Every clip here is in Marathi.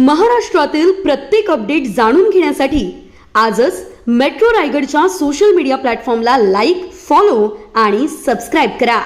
महाराष्ट्रातील प्रत्येक अपडेट जाणून घेण्यासाठी आजच मेट्रो रायगडच्या सोशल मीडिया प्लॅटफॉर्मला लाईक फॉलो आणि सबस्क्राईब करा.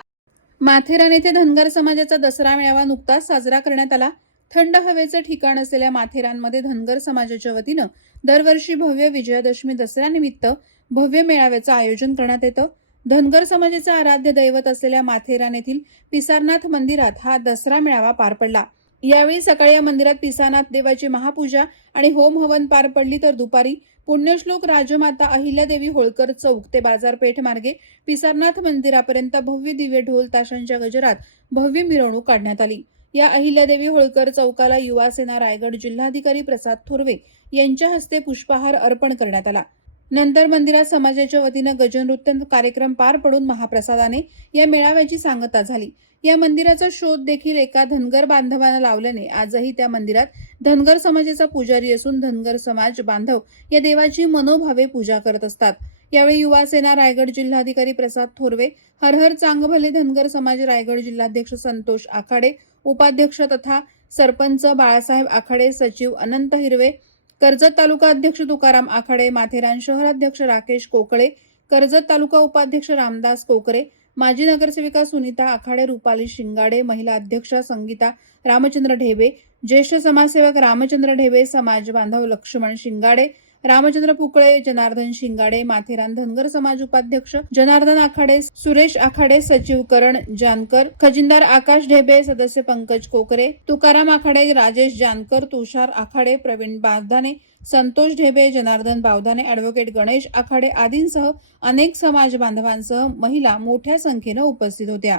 माथेरान येथे धनगर समाजाचा दसरा मेळावा नुकताच साजरा करण्यात आला. थंड हवेचं ठिकाण असलेल्या माथेरानमध्ये धनगर समाजाच्या वतीनं दरवर्षी भव्य विजयादशमी दसऱ्यानिमित्त भव्य मेळाव्याचं आयोजन करण्यात येतं. धनगर समाजाचं आराध्य दैवत असलेल्या माथेरान येथील पिसारनाथ मंदिरात हा दसरा मेळावा पार पडला. यावेळी सकाळी या मंदिरात पिसानाथ देवाची महापूजा आणि होम हवन पार पडली तर दुपारी पुण्यश्लोक राजमाता अहिल्यादेवी होळकर चौक ते बाजारपेठ मार्गे पिसारनाथ मंदिरापर्यंत भव्य दिव्य ढोल ताशांच्या गजरात भव्य मिरवणूक काढण्यात आली. या अहिल्यादेवी होळकर चौकाला युवासेना रायगड जिल्हाधिकारी प्रसाद थोरवे यांच्या हस्ते पुष्पहार अर्पण करण्यात आला. नंतर मंदिरात समाजाच्या वतीनं गजनृत्य कार्यक्रम पार पडून महाप्रसादाने या मेळाव्याची सांगता झाली. या मंदिराचा शोध देखील एका धनगर बांधवानं लावल्याने आजही त्या मंदिरात धनगर समाजाचा पुजारी असून धनगर समाज बांधव या देवाची मनोभावे पूजा करत असतात. यावेळी युवा सेना रायगड जिल्हाधिकारी प्रसाद थोरवे हरहर चांगभले धनगर समाज रायगड जिल्हाध्यक्ष संतोष आखाडे उपाध्यक्ष तथा सरपंच बाळासाहेब आखाडे सचिव अनंत हिरवे कर्जत तालुका अध्यक्ष तुकाराम आखाडे माथेरान शहराध्यक्ष राकेश कोकळे कर्जत तालुका उपाध्यक्ष रामदास कोकरे माजी नगरसेविका सुनीता आखाडे रुपाली शिंगाडे महिला अध्यक्षा संगीता रामचंद्र ढेबे ज्येष्ठ समाजसेवक रामचंद्र ढेबे समाज बांधव लक्ष्मण शिंगाडे रामचंद्र पुकळे जनार्दन शिंगाडे माथेरान धनगर समाज उपाध्यक्ष जनार्दन आखाडे सुरेश आखाडे सचिव करण जानकर खजिनदार आकाश ढेबे सदस्य पंकज कोकरे तुकाराम आखाडे राजेश जानकर तुषार आखाडे प्रवीण बावधाने संतोष ढेबे जनार्दन बावधाने ॲडव्होकेट गणेश आखाडे आदींसह अनेक समाज बांधवांसह महिला मोठ्या संख्येनं उपस्थित होत्या.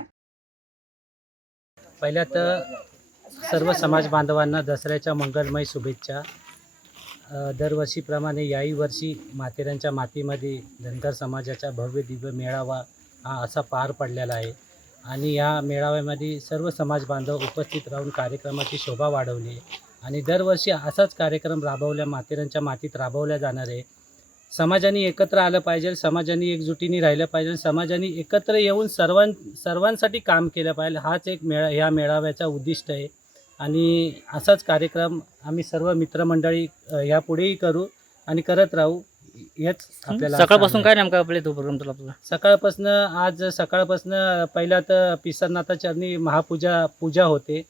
पहिल्या तर सर्व समाज बांधवांना दसऱ्याच्या मंगलमय शुभेच्छा. दरवर्षीप्रमाणे याही वर्षी माथेरानच्या मातीमध्ये धनगर समाजाचा भव्य दिव्य मेळावा हा असा पार पडलेला आहे. आणि या मेळाव्यामध्ये सर्व समाज बांधव उपस्थित राहून कार्यक्रमाची शोभा वाढवली आणि दरवर्षी असाच कार्यक्रम राबवल्या माथेरानच्या मातीत राबवल्या जाणार आहे. समाजाने एकत्र आलं पाहिजे समाजाने एकजुटीने राहिलं पाहिजे समाजाने एकत्र येऊन सर्वां सर्वांसाठी काम केलं पाहिजे. हाच एक मेळा ह्या मेळाव्याचा उद्दिष्ट आहे. आणि असाच कार्यक्रम आम्ही सर्व मित्रमंडळी अ, यापुढेही करू आणि करत राहू हेच आपल्याला सकाळपासून. काय नेमका आपले तो प्रोग्राम तुला आपला सकाळपासून आज सकाळपासून पहिला तर पिसरनाथाचरणी महापूजा पूजा होते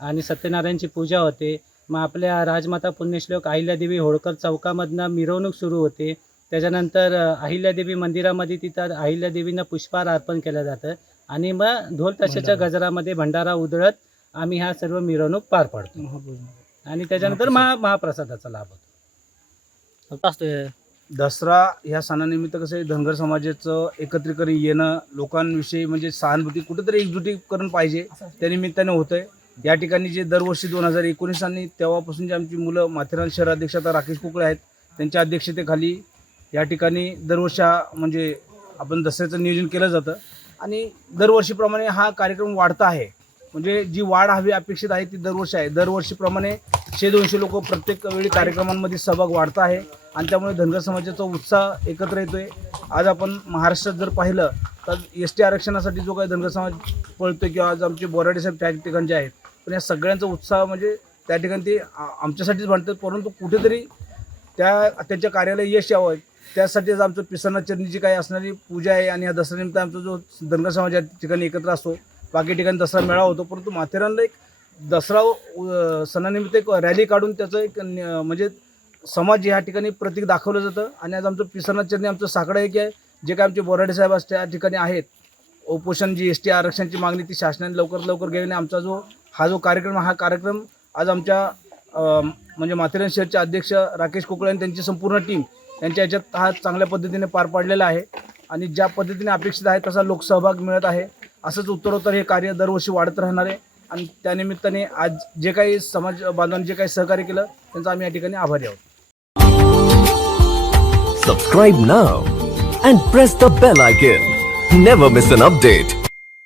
आणि सत्यनारायणची पूजा होते मग आपल्या राजमाता पुण्यश्लोक अहिल्यादेवी होळकर चौकामधनं मिरवणूक सुरू होते त्याच्यानंतर अ, अहिल्यादेवी मंदिरामध्ये तिथं अहिल्यादेवींना पुष्पहार अर्पण केलं जातं आणि मग ढोल ताशाच्या भंडारा. गजरामध्ये भंडारा उधळत आम्ही ह्या सर्व मिरवणूक पार पाडतो. आणि त्याच्यानंतर महा महाप्रसादाचा लाभ होतो. असतो हे. दसरा ह्या सणानिमित्त कसं आहे धनगर समाजाचं एकत्रीकरण येणं लोकांविषयी म्हणजे सहानुभूती कुठेतरी एकजुटीकरण पाहिजे. त्या निमित्ताने होतं आहे या ठिकाणी जे दरवर्षी दोन हजार एकोणीस आणि तेव्हापासून जे आमची मुलं माथेरान शहर अध्यक्ष आता राकेश कुकळे आहेत त्यांच्या अध्यक्षतेखाली या ठिकाणी दरवर्षी हा म्हणजे आपण दसऱ्याचं नियोजन केलं जातं. आणि दरवर्षीप्रमाणे हा कार्यक्रम वाढता आहे. म्हणजे जी वाढ हवी अपेक्षित आहे ती दरवर्षी आहे. दरवर्षीप्रमाणे शे दोनशे लोक प्रत्येक वेळी कार्यक्रमांमध्ये सहभाग वाढता आहे आणि त्यामुळे धनगर समाजाचा उत्साह एकत्र येतो आहे आज आपण महाराष्ट्रात जर पाहिलं तर एस टी आरक्षणासाठी जो काही धनगर समाज पळतो किंवा आज आमचे बोराडे साहेब त्या ठिकाणचे आहेत. पण या सगळ्यांचा उत्साह म्हणजे त्या ठिकाणी ते आमच्यासाठीच म्हणतात परंतु कुठेतरी त्या त्यांच्या कार्याला यश यावं. त्यासाठीच आमचं पिसाना चरणीची काही असणारी पूजा आहे आणि या दसऱ्यानिमित्त आमचा जो धनगर समाज या ठिकाणी एकत्र असतो बाकी ठिकाणी दसरा मेळावा होतो परंतु माथेरानला एक दसरा सणानिमित्त एक रॅली काढून त्याचं एक म्हणजे समाज या ठिकाणी प्रतीक दाखवलं जातं. आणि आज आमचं पिसनाचरणी आमचं साकडं आहे की आहे जे काय आमचे बोराडे साहेब आज त्या ठिकाणी आहेत. उपोषण जी एस टी आरक्षणाची मागणी ती शासनाने लवकरात लवकर गेल्याने आमचा जो हा जो कार्यक्रम हा कार्यक्रम आज आमच्या म्हणजे माथेरान शहरचे अध्यक्ष राकेश कुकळे आणि त्यांची संपूर्ण टीम यांच्या याच्यात हा चांगल्या पद्धतीने पार पाडलेला आहे. आणि ज्या पद्धतीने अपेक्षित आहे तसा लोकसहभाग मिळत आहे. असंच उत्तरोत्तर हे कार्य दरवर्षी वाढत राहणार आहे. आणि त्यानिमित्ताने आज जे काही समाज बांधवांनी जे काही सहकार्य केलं त्यांचा आम्ही या ठिकाणी आभारी आहोत. Subscribe now and press the bell icon never miss an update